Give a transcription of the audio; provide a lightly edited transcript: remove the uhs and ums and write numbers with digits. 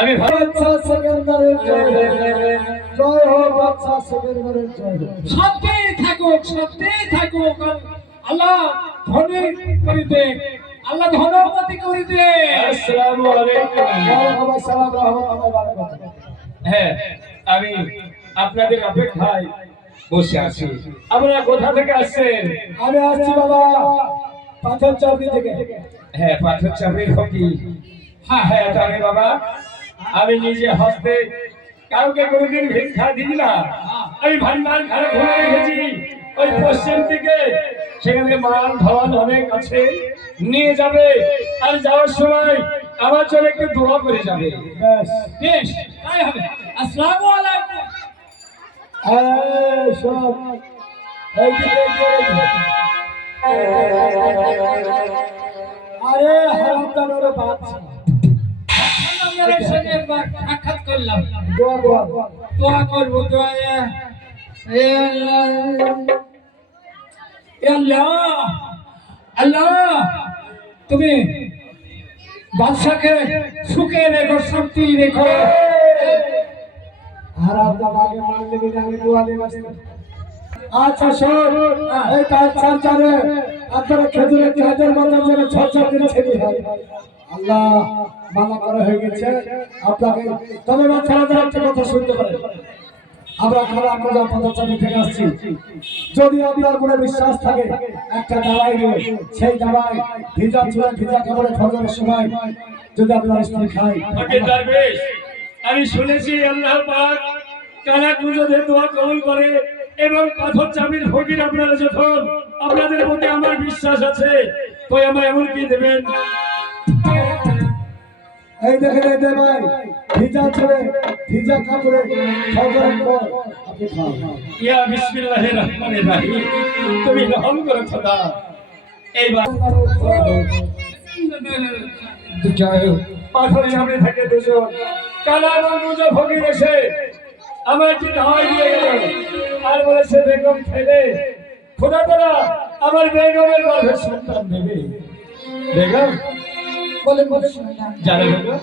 আমি বাচ্চা সেকেন্ডারের জয় জয় হোক, বাচ্চা সেকেন্ডারের জয় হোক। সত্যি থাকুক আল্লাহ ধনী করিতে, আল্লাহ ধনপতি করিতে। আসসালামু আলাইকুম। ওয়া আসসালাম রাহমাতুল্লাহি ওয়া বারাকাতুহু। হ্যাঁ, আমি আপনাদের অপেক্ষায় বসে আছি। আপনারা কোথা থেকে আসছেন? আমি আসছি বাবা পাথর চাপড়ি থেকে। হ্যাঁ, পাথর চাপড়ির হকি। হ্যাঁ জানি বাবা, আমি নিজে হস্তে কাউকে কোনোদিন ভিক্ষা দিই না। আমি ভান্ডার ঘরে খুলে রেখেছি ওই পশ্চিম দিকে, সেখানে মাল ধন অনেক আছে, নিয়ে যাবে। আর যাওয়ার সময় আমার জন্য একটু দোয়া করে যাবে। বেশ, তাই হবে। আসসালামু আলাইকুম। এই সব এই আরে হারামদারের বাচ্চা সঙ্গে একবার সাক্ষাৎ করলাম, দোয়া করবো। আল্লাহ তুমি বাদশাকে সুখে রেখো, শান্তি রেখো। হারামদারকে মারলে বিনা আমি দোয়া দেব। আচ্ছা শোন, এই কাজ চাচারে আপনারা খেজুরের চাঁদের মতো যেন ঝরঝর করে ছেড়ে হয়। আল্লাহ মানা করা হয়ে গেছে আপনাকে। তবে বাচ্চারা একটা কথা শুনতে পারে, আমরা খারাপ করে আপনাদের চাঁদে থেকে আসছি। যদি আপনার কোনো বিশ্বাস থাকে একটা দাওয়াই নিয়ে, সেই দাওয়াই ভিজা চুলা ভিজা খাবারে ফজরের সময় যদি আপনার স্ত্রী খায়। আমি শুনেছি আল্লাহ পাক কানা কুঁজোদের দোয়া কবুল করে, এবং পাথর চাপির ফকির আপনারা যখন, আপনাদের প্রতি আমার বিশ্বাস আছে, তো আমায় এমন কি দেবেন? এই দেখেন এই ভাই ভিজা ছেলে ভিজা কাপড়ে ফজরের পর আপনি খান। ইয়া বিসমিল্লাহির রহমানির রহিম। তুমি রহম করো খোদা। এইবার পাথর সামনে থাকে দুজন, কালা এবং কুঁজো ফকির এসে আমার কি ধাওয়াই দিয়ে গেল আর বলেছে বেগম খেলে খোদা তারা আমার বেগমের গর্ভে সন্তান দেবে। বেগম বলে জানো বেগম